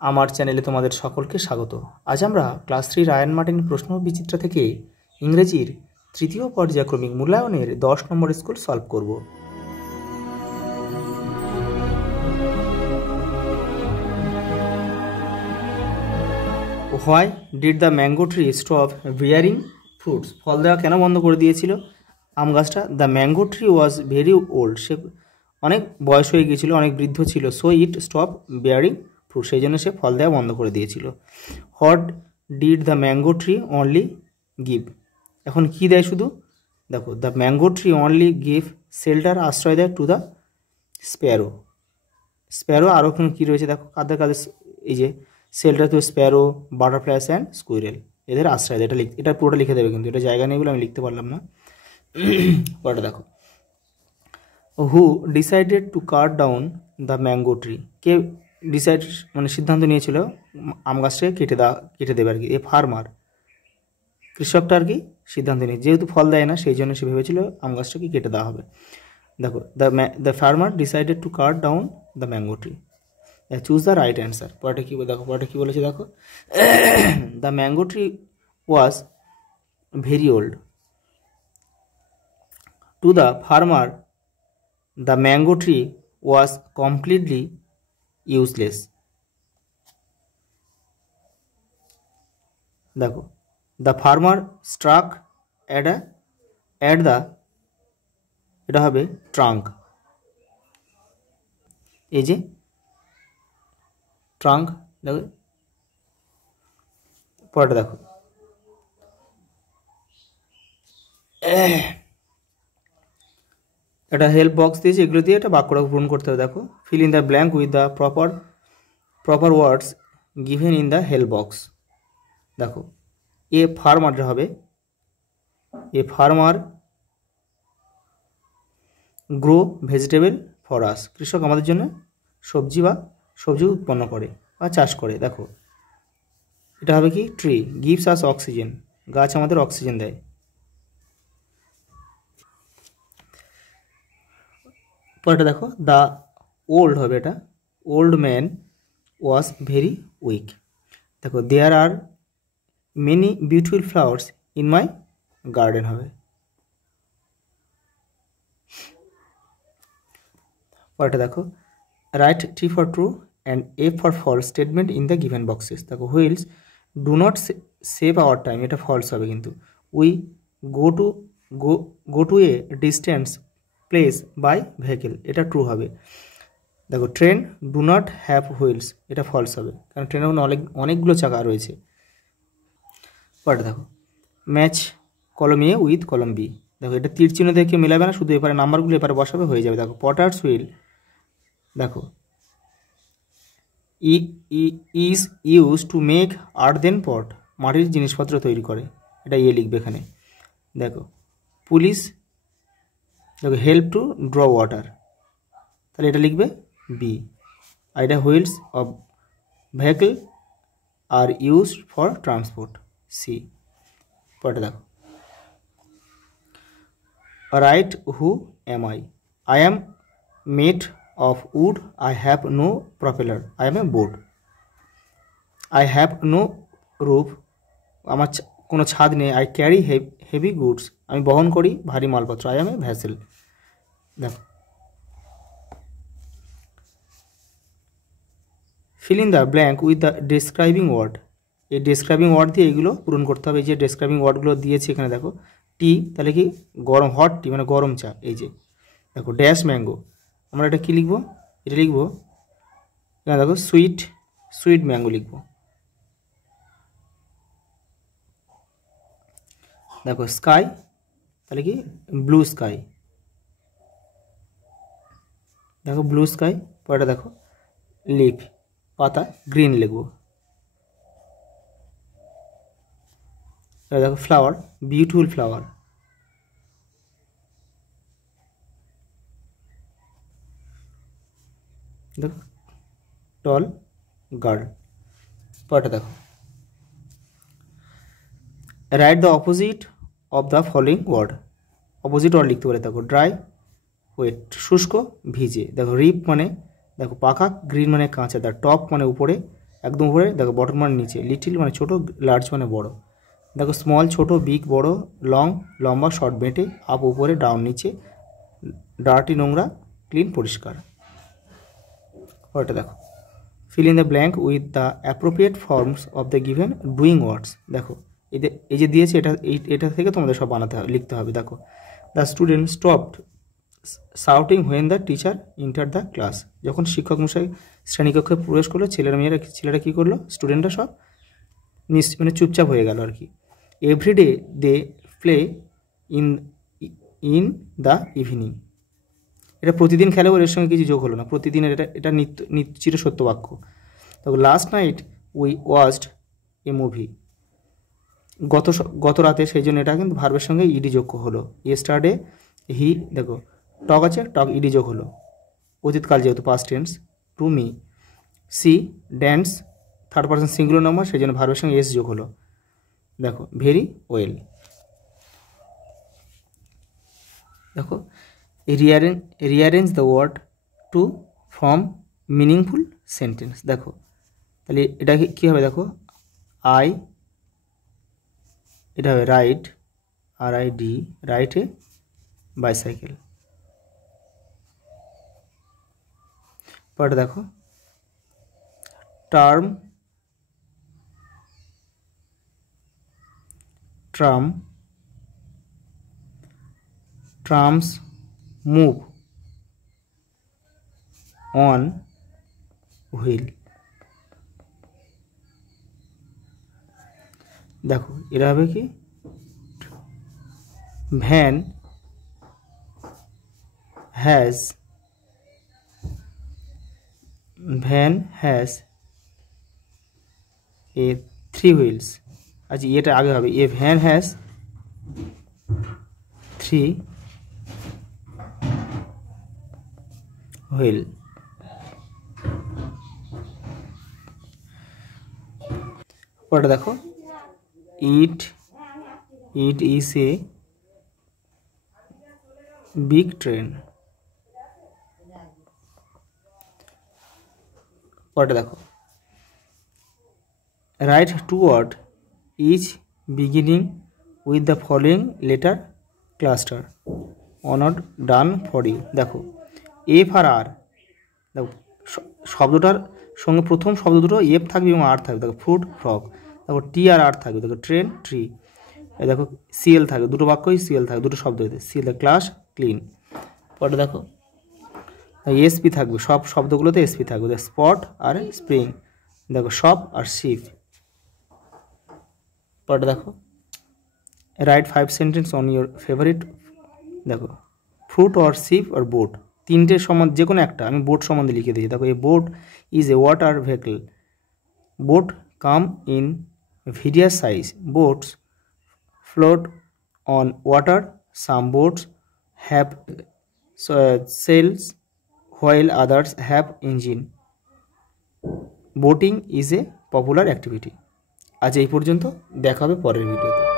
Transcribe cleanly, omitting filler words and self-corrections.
আমার চ্যানেলে তোমাদের সকলকে স্বাগত। আজ আমরা ক্লাস 3 রায়ান মার্টিন প্রশ্ন বিচিত্রা থেকে ইংরেজির তৃতীয় পর্যায়ক্রমিক মূল্যায়নের 10 নম্বর স্কুল সলভ করব। Why did the mango tree stop bearing fruits? ফল দেওয়া কেন বন্ধ করে দিয়েছিল আম গাছটা? The mango tree was very old, সে অনেক বয়স হয়ে গিয়েছিল, অনেক বৃদ্ধ ছিল। So it stop bearing fruit, সেই জন্য সে ফল দেওয়া বন্ধ করে দিয়েছিল। What did the mango tree only give? এখন কি দেয় শুধু? দেখো, the mango tree only give shelter, আশ্রয় দেয় টু দ্য স্প্যারো। স্প্যারো আরও কী রয়েছে দেখো, কাদের কাদের, এই যে shelter to Sparrow, butterflies and squirrel, এদের আশ্রয় দেয়। এটা পুরোটা লিখে দেবে, কিন্তু এটা জায়গা নেই বলে আমি লিখতে পারলাম না। পরেটা দেখো, who decided to cut down the mango tree? কে ডিসাইড মানে সিদ্ধান্ত নিয়েছিল আম গাছটাকে কেটে দেবে আর কি? এ ফার্মার, কৃষকটা আর কি সিদ্ধান্ত নিয়ে, যেহেতু ফল দেয় না সেই জন্য সে ভেবেছিল আম গাছটাকে কেটে দেওয়া হবে। দেখো, the farmer decided to cut down the mango tree. Choose the right answer. পরেটা কী দেখো, পরেটা কী বলেছে দেখো, the mango tree was very old. To the farmer the mango tree was completely useless. দেখো, the farmer struck at the, এটা হবে trunk, এই যে trunk। দেখো পরেটা দেখো, একটা হেল্প বক্স দিয়েছে, এগুলো দিয়ে একটা বাক্যটা পূরণ করতে হবে। দেখো, fill in the blank with the proper words given in the help box. দেখো, এ ফার্মারটা হবে, a farmer grow vegetable for us, কৃষক আমাদের জন্য সবজি উৎপন্ন করে বা চাষ করে। দেখো, এটা হবে কি? ট্রি গিভস আস অক্সিজেন, গাছ আমাদের অক্সিজেন দেয়। পরেটা দেখো, দ্য ওল্ড হবে, এটা old man was very weak. দেখো, there are many beautiful flowers in my garden হবে। পরেটা দেখো, write T for true and F for false statement in the given boxes. দেখো, wheels do not save our time, এটা false হবে কিন্তু। We go to a distance place by vehicle, এটা true হবে। দেখো, train do not have wheels, এটা false হবে, কারণ ট্রেনের অনেকগুলো চাকা রয়েছে। পরেটা দেখো, ম্যাচ কলম এ উইথ কলম বি। দেখো, এটা তীর চিহ্ন দেখে মেলাবে না, শুধু এপারে নাম্বারগুলো এপারে বসাবে, হয়ে যাবে। দেখো, পটার্স হুইল, দেখো is use to make earthen pot, মাটির জিনিসপত্র তৈরি করে, এটা ইয়ে লিখবে এখানে। দেখো, পুলিশ, দেখো হেল্প টু ড্র ওয়াটার, তাহলে এটা লিখবে বি। আর এটা wheels of vehicle are used for transport, C. পরেটা দেখো, write who am I am made of wood, I have no propeller, I am a boat. I have no roof, আমার কোনো ছাদ নেই। আই ক্যারি হেভি গুডস, আমি বহন করি ভারী মালপত্র। I am a vessel. দেখো, fill in the blank with the describing word, এই ডেসক্রাইবিং ওয়ার্ড দিয়ে এগুলো পূরণ করতে হবে। এই যে ডেসক্রাইবিং ওয়ার্ডগুলো দিয়েছে এখানে, দেখো টি, তাহলে কি গরম, হট টি মানে গরম চা। এই যে দেখো, ড্যাশ ম্যাঙ্গো, আমরা এটা কী লিখবো? এটা লিখবো, এখানে দেখো সুইট ম্যাঙ্গো লিখবো। দেখো, স্কাই, তাহলে কি ব্লু স্কাই। দেখো, ব্লু স্কাই। পরেটা দেখো, লিফ পাতা, গ্রিন লিখবো। দেখো, ফ্লাওয়ার, বিউটিফুল ফ্লাওয়ার। দেখো, টল গার্ল। পরেটা দেখো, write the opposite of the following word, opposite word লিখতে পারে। দেখো, ড্রাই ওয়েট, শুষ্ক ভিজে। দেখো, রিপ মানে দেখো পাকা, গ্রিন মানে কাঁচা, দ্য টপ মানে উপরে, একদম উপরে দেখো, বটম মানে নিচে, লিটিল মানে ছোটো, লার্জ মানে বড়। দেখো স্মল ছোটো, বিগ বড়, লং লম্বা, শর্ট বেঁটে, আপ উপরে, ডাউন নিচে, ডার্টি নোংরা, ক্লিন পরিষ্কার। পরেরটা দেখো, fill in the blank with the appropriate forms of the given doing words। দেখো এই যে দিয়েছে, এটা থেকে তোমাদের সব বানাতে হবে, লিখতে হবে। দেখো, the student stopped shouting when the teacher enter the class. যখন শিক্ষক মশাই শ্রেণীকক্ষে প্রবেশ করলো, ছেলেরা কী করলো, স্টুডেন্টরা সব মানে চুপচাপ হয়ে গেল আর কি। Everyday they play in in the evening. এটা প্রতিদিন খেলে বলে এর সঙ্গে কিছু যোগ হলো না, প্রতিদিনের এটা চিরসত্য বাক্য। তবে last night we watched A movie. গত রাতে, সেই জন্য এটা কিন্তু ভার্বের সঙ্গে ইডি যোগ হলো। ইয়েস্টারডে হি, দেখো টক আছে, টক ইডি যোগ হলো, অতীতকাল যেহেতু past tense. To me, she dance third person singular number, সেই জন্য ভার্বের সঙ্গে এস যোগ হলো। দেখো ভেরি ওয়েল। দেখো rearrange the word to form meaningful sentence. দেখো তাহলে এটা কী হবে, দেখো এটা হবে ride, RID, ride a bicycle. পরে দেখো ট্রামস মুভ অন হুইল। দেখো এরা হবে কি, ভ্যান হ্যাজ এ 3 হুইলস। আচ্ছা এটা আগে হবে, এ ভ্যান হ্যাজ 3 হুইল। পরে দেখো it is a big train. পরে দেখো write two word is beginning with the following letter cluster one are done for you. দেখো এফ আর আর, দেখো শব্দটার সঙ্গে প্রথম শব্দ দুটো এফ থাকবে এবং আর থাকবে। দেখো ফ্রুট ফ্রক, দেখো টি আর আর থাকবে। দেখো ট্রেন ট্রি, দেখো সিএল থাকবে, দুটো বাক্যই সিএল থাকবে, দুটো শব্দ হইতে সিএল, ক্লাস ক্লিন। পরে দেখো এসপি থাকবে, সব শব্দগুলোতে এসপি থাকবে। দেখো স্পট আর স্প্রিং, দেখো শপ আর শিপ। পরে দেখো write 5 sentence on your favourite. দেখো fruit or ship or boat, তিনটের সম্বন্ধে যে কোনো একটা, আমি বোট সম্বন্ধে লিখে দিই। দেখো a boat is a water vehicle, boat come in various size, boats float on water, some boats have sails while others have engine. Boating is a popular activity. আজ এই পর্যন্ত, দেখা হবে পরের ভিডিওতে।